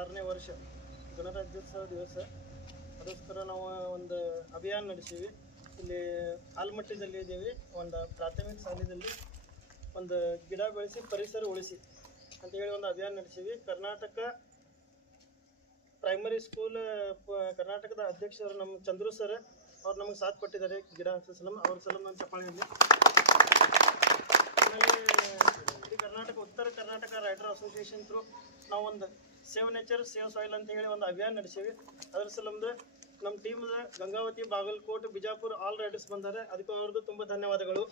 6ನೇ ವರ್ಷ ಗಣರಾಜ್ಯೋತ್ಸವ ದಿವಸ ಅದಕ್ಕೋಸ್ಕರ ನಾವು ಒಂದು ಅಭಿಯಾನ ನಡೆಸೀವಿ. ಇಲ್ಲಿ ಆಲಮಟ್ಟಿದಲ್ಲಿ ಇದ್ದೀವಿ. ಒಂದು ಪ್ರಾಥಮಿಕ ಶಾಲೆಯಲ್ಲಿ ಒಂದು ಗಿಡ ಬೆಳೆಸಿ ಪರಿಸರ ಉಳಿಸಿ ಅಂತೇಳಿ ಒಂದು ಅಭಿಯಾನ ನಡೆಸೀವಿ. ಕರ್ನಾಟಕ ಪ್ರೈಮರಿ ಸ್ಕೂಲ್ ಕರ್ನಾಟಕದ ಅಧ್ಯಕ್ಷರು ನಮ್ಮ ಚಂದ್ರು ಸರ್ ಅವ್ರು ನಮಗೆ ಸಾಥ್ ಕೊಟ್ಟಿದ್ದಾರೆ ಗಿಡ ಹಚ್ಚೋ ಸಲಂ. ಅವ್ರ ಸಲಂ ನಮ್ಮ ಚಪ್ಪಾಳೆಯಲ್ಲಿ. ಆಮೇಲೆ ಇಡೀ ಕರ್ನಾಟಕ ಉತ್ತರ ಕರ್ನಾಟಕ ರೈಡರ್ ಅಸೋಸಿಯೇಷನ್ ಥ್ರೂ ನಾವು ಒಂದು ಸೇವ್ ನೇಚರ್ ಸೇವ್ ಸಾಯಿಲ್ ಅಂತ ಹೇಳಿ ಒಂದು ಅಭಿಯಾನ ನಡೆಸೀವಿ. ಅದ್ರ ಸಲಂದು ನಮ್ಮ ಟೀಮ್ದ ಗಂಗಾವತಿ, ಬಾಗಲಕೋಟೆ, ಬಿಜಾಪುರ ಆಲ್ ರೈಡರ್ಸ್ ಬಂದಾರೆ. ಅದಕ್ಕೂ ಅವ್ರದ್ದು ತುಂಬ ಧನ್ಯವಾದಗಳು.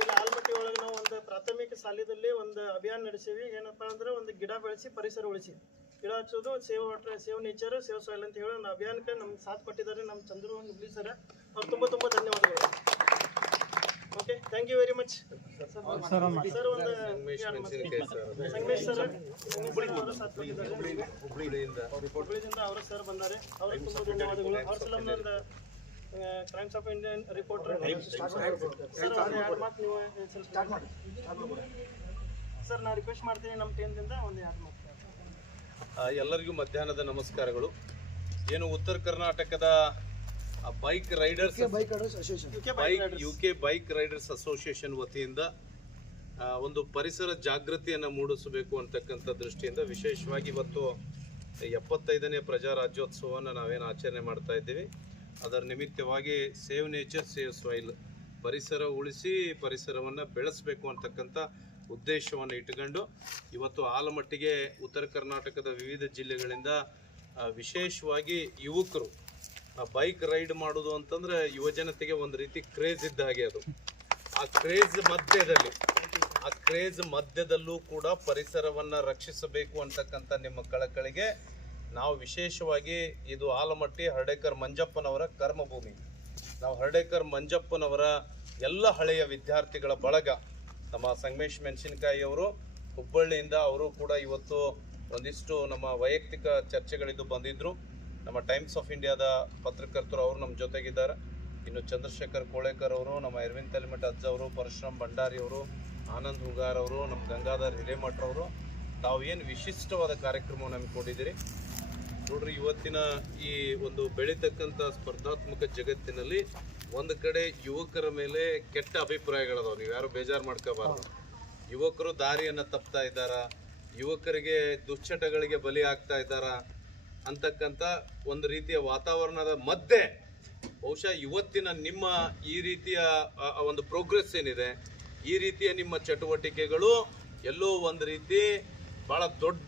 ಇಲ್ಲಿ ಆಲಮಟ್ಟಿ ಒಳಗೆ ನಾವು ಒಂದು ಪ್ರಾಥಮಿಕ ಶಾಲೆಯಲ್ಲಿ ಒಂದು ಅಭಿಯಾನ ನಡೆಸೀವಿ. ಏನಪ್ಪ ಅಂದ್ರೆ ಒಂದು ಗಿಡ ಬೆಳೆಸಿ ಪರಿಸರ ಉಳಿಸಿ, ಗಿಡ ಹಚ್ಚೋದು save water, save nature, save soil ಅಂತ ಹೇಳಿ ಒಂದು ಅಭಿಯಾನಕ್ಕೆ ನಮ್ಗೆ ಸಾಥ್ ಕೊಟ್ಟಿದ್ದಾರೆ ನಮ್ಮ ಚಂದ್ರು ನುಗ್ಲಿ ಸರ್. ಅವ್ರು ತುಂಬ ತುಂಬ ಧನ್ಯವಾದಗಳು. Okay, thank you very much sir. ಒಂದು ಸಂಗಮೇಶ್ ಸರ್ ಅವರು ಸಾಥ್ ಕೊಟ್ಟಿದ್ದಾರೆ. ಹುಬ್ಬಳ್ಳಿಯಿಂದ ಅವರು ಸರ್ ಬಂದಾರೆ. ಅವ್ರಿಗೆ ತುಂಬ ಧನ್ಯವಾದಗಳು. ಅವ್ರ ಸಲ ಒಂದು crimes of Indian reporter sir ಒಂದು ಎರಡು ಮಾತು ನೀವು ಸರ್ ನಾ ರಿಕ್ವೆಸ್ಟ್ ಮಾಡ್ತೀನಿ ನಮ್ಮ ಟೀಮ್ದಿಂದ ಒಂದು ಎರಡು ಮಾತು. ಎಲ್ಲರಿಗೂ ಮಧ್ಯಾಹ್ನದ ನಮಸ್ಕಾರಗಳು. ಏನು ಉತ್ತರ ಕರ್ನಾಟಕದ bike Riders UK bike Riders association ವತಿಯಿಂದ ಒಂದು ಪರಿಸರ ಜಾಗೃತಿಯನ್ನು ಮೂಡಿಸಬೇಕು ಅಂತಕ್ಕಂಥ ದೃಷ್ಟಿಯಿಂದ ವಿಶೇಷವಾಗಿ ಇವತ್ತು 75ನೇ ಪ್ರಜಾ ರಾಜ್ಯೋತ್ಸವವನ್ನು ನಾವೇನು ಆಚರಣೆ ಮಾಡ್ತಾ ಇದ್ದೀವಿ. ಅದರ ನಿಮಿತ್ತವಾಗಿ ಸೇವ್ ನೇಚರ್ ಸೇವ್ ಸಾಯಿಲ್, ಪರಿಸರ ಉಳಿಸಿ ಪರಿಸರವನ್ನು ಬೆಳೆಸಬೇಕು ಅಂತಕ್ಕಂಥ ಉದ್ದೇಶವನ್ನು ಇಟ್ಟುಕೊಂಡು ಇವತ್ತು ಆಲಮಟ್ಟಿಗೆ ಉತ್ತರ ಕರ್ನಾಟಕದ ವಿವಿಧ ಜಿಲ್ಲೆಗಳಿಂದ ವಿಶೇಷವಾಗಿ ಯುವಕರು ಬೈಕ್ ರೈಡ್ ಮಾಡೋದು ಅಂತಂದ್ರೆ ಯುವಜನತೆಗೆ ಒಂದು ರೀತಿ ಕ್ರೇಜ್ ಇದ್ದ ಹಾಗೆ. ಅದು ಆ ಕ್ರೇಜ್ ಮಧ್ಯದಲ್ಲೂ ಕೂಡ ಪರಿಸರವನ್ನು ರಕ್ಷಿಸಬೇಕು ಅಂತಕ್ಕಂಥ ನಿಮ್ಮ ಕಳಕಳಿಗೆ ನಾವು ವಿಶೇಷವಾಗಿ ಇದು ಆಲಮಟ್ಟಿ ಹರ್ಡೇಕರ್ ಮಂಜಪ್ಪನವರ ಕರ್ಮಭೂಮಿ. ನಾವು ಹರ್ಡೇಕರ್ ಮಂಜಪ್ಪನವರ ಎಲ್ಲ ಹಳೆಯ ವಿದ್ಯಾರ್ಥಿಗಳ ಬಳಗ, ನಮ್ಮ ಸಂಗಮೇಶ್ ಮೆಣಸಿನಕಾಯಿ ಅವರು ಹುಬ್ಬಳ್ಳಿಯಿಂದ ಅವರು ಕೂಡ ಇವತ್ತು ಒಂದಿಷ್ಟು ನಮ್ಮ ವೈಯಕ್ತಿಕ ಚರ್ಚೆಗಳಿದ್ದು ಬಂದಿದ್ದರು. ನಮ್ಮ ಟೈಮ್ಸ್ ಆಫ್ ಇಂಡಿಯಾದ ಪತ್ರಕರ್ತರು ಅವರು ನಮ್ಮ ಜೊತೆಗಿದ್ದಾರೆ. ಇನ್ನು ಚಂದ್ರಶೇಖರ್ ಕೋಳೇಕರ್ ಅವರು, ನಮ್ಮ ಅರವಿಂದ್ ತಲಿಮಠ ಅಜ್ಜ ಅವರು, ಪರಶುರಾಮ್ ಭಂಡಾರಿ ಅವರು, ಆನಂದ್ ಹುಗಾರ್ ಅವರು, ನಮ್ಮ ಗಂಗಾಧರ್ ಹಿರೇಮಠರವರು, ತಾವು ಏನು ವಿಶಿಷ್ಟವಾದ ಕಾರ್ಯಕ್ರಮವನ್ನು ನಮಗೆ ಕೊಟ್ಟಿದ್ದೀರಿ ನೋಡ್ರಿ. ಇವತ್ತಿನ ಈ ಒಂದು ಬೆಳೀತಕ್ಕಂಥ ಸ್ಪರ್ಧಾತ್ಮಕ ಜಗತ್ತಿನಲ್ಲಿ ಒಂದು ಕಡೆ ಯುವಕರ ಮೇಲೆ ಕೆಟ್ಟ ಅಭಿಪ್ರಾಯಗಳದಾವ. ನೀವು ಯಾರು ಬೇಜಾರು ಮಾಡ್ಕೋಬಾರ್ದು. ಯುವಕರು ದಾರಿಯನ್ನು ತಪ್ತಾ ಇದ್ದಾರ, ಯುವಕರಿಗೆ ದುಶ್ಚಟಗಳಿಗೆ ಬಲಿ ಆಗ್ತಾ ಇದ್ದಾರ ಅಂತಕ್ಕಂಥ ಒಂದು ರೀತಿಯ ವಾತಾವರಣದ ಮಧ್ಯೆ ಬಹುಶಃ ಇವತ್ತಿನ ನಿಮ್ಮ ಈ ರೀತಿಯ ಒಂದು ಪ್ರೋಗ್ರೆಸ್ ಏನಿದೆ, ಈ ರೀತಿಯ ನಿಮ್ಮ ಚಟುವಟಿಕೆಗಳು ಎಲ್ಲೋ ಒಂದು ರೀತಿ ಬಹಳ ದೊಡ್ಡ